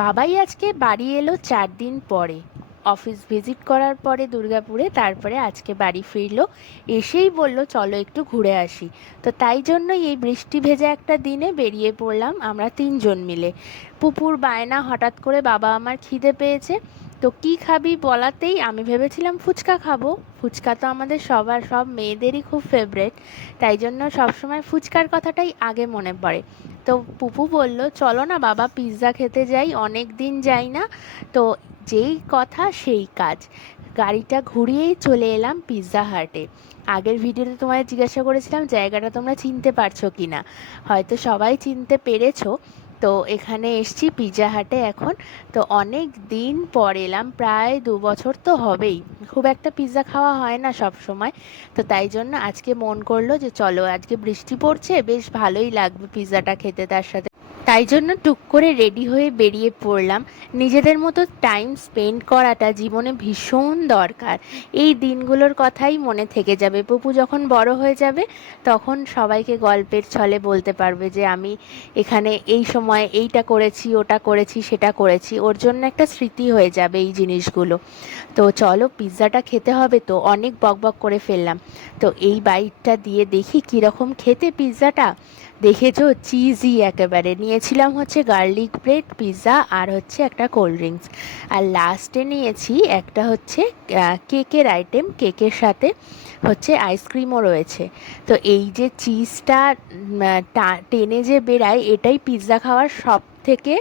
বাবাই আজকে বাড়ি এলো 4 দিন পরে। অফিস ভিজিট করার পরে দুর্গাপুরে, তারপরে আজকে বাড়ি ফিরলো। এসেই বলল চলো একটু ঘুরে আসি। তো তাই জন্যই এই বৃষ্টি ভেজা একটা দিনে বেরিয়ে পড়লাম আমরা 3জন মিলে। পুপুর বায়না হঠাৎ করে, বাবা আমার খিদে পেয়েছে। তো কি খাবি বলাতেই আমি ভেবেছিলাম ফুচকা খাবো। ফুচকা তো আমাদের সবার, সব মেয়েদেরই খুব ফেভারেট। তাই জন্য সবসময় ফুচকার কথাটাই আগে মনে পড়ে। তো পুপু বলল চলো না বাবা পিৎজা খেতে যাই, অনেক দিন যাই না। তো যেই কথা সেই কাজ, গাড়িটা ঘুরিয়েই চলে এলাম পিৎজা হাটে। আগের ভিডিওতে তোমায় জিজ্ঞাসা করেছিলাম জায়গাটা তোমরা চিনতে পারছো কি না, হয়তো সবাই চিনতে পেরেছো। তো এখানে এসছি পিৎজা হাটে এখন। তো অনেক দিন পর এলাম, প্রায় 2 বছর তো হবেই। খুব একটা পিৎজা খাওয়া হয় না সব সময়। তো তাই জন্য আজকে মন করলো যে চলো, আজকে বৃষ্টি পড়ছে, বেশ ভালোই লাগবে পিৎজাটা খেতে তার সাথে। তাই জন্য টুক করে রেডি হয়ে বেরিয়ে পড়লাম। নিজেদের মতো টাইম স্পেন্ড করাটা জীবনে ভীষণ দরকার। এই দিনগুলোর কথাই মনে থেকে যাবে। পপু যখন বড় হয়ে যাবে তখন সবাইকে গল্পের ছলে বলতে পারবে যে আমি এখানে এই সময় এইটা করেছি, ওটা করেছি, সেটা করেছি। ওর জন্য একটা স্মৃতি হয়ে যাবে এই জিনিসগুলো। তো চলো পিৎজাটা খেতে হবে, তো অনেক বকবক করে ফেললাম। তো এই বাইটটা দিয়ে দেখি কীরকম খেতে পিৎজাটা। দেখেছো, চিজি একেবারে। নিয়েছিলাম হচ্ছে গার্লিক ব্রেড পিৎজা, আর হচ্ছে একটা কোল্ড ড্রিঙ্কস। আর লাস্টে নিয়েছি একটা হচ্ছে কেকের আইটেম, কেকের সাথে হচ্ছে আইসক্রিমও রয়েছে। তো এই যে চিজটা টেনে যে বেরায়, এটাই পিৎজা খাওয়ার সব থেকে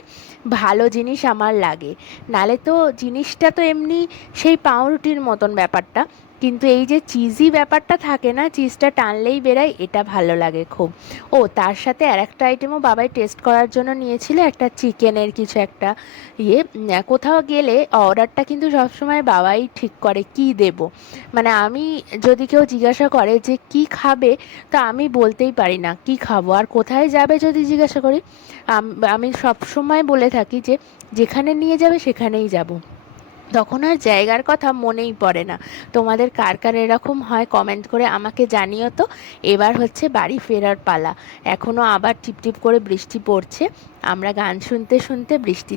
ভালো জিনিস আমার লাগে। নালে তো জিনিসটা তো এমনি সেই পাউরুটির মতন ব্যাপারটা, কিন্তু এই যে চিজি ব্যাপারটা থাকে না, চিজটা টানলেই বেরায়, এটা ভালো লাগে খুব। ও তার সাথে আর একটা আইটেমও বাবাই টেস্ট করার জন্য নিয়েছিল, একটা চিকেনের কিছু একটা কোথাও গেলে অর্ডারটা কিন্তু সবসময় বাবাই ঠিক করে কি দেব। মানে আমি, যদি কেউ জিজ্ঞাসা করে যে কি খাবে, তো আমি বলতেই পারি না কি খাবো। আর কোথায় যাবে যদি জিজ্ঞাসা করি, আমি সবসময় বলে থাকি যে যেখানে নিয়ে যাবে সেখানেই যাব। তখন আর জায়গার কথা মনেই পড়ে না। তোমাদের কার কার এরকম হয় কমেন্ট করে আমাকে জানিও তো। এবার হচ্ছে বাড়ি ফেরার পালা। এখনও আবার টিপটিপ করে বৃষ্টি পড়ছে। আমরা গান শুনতে শুনতে বৃষ্টি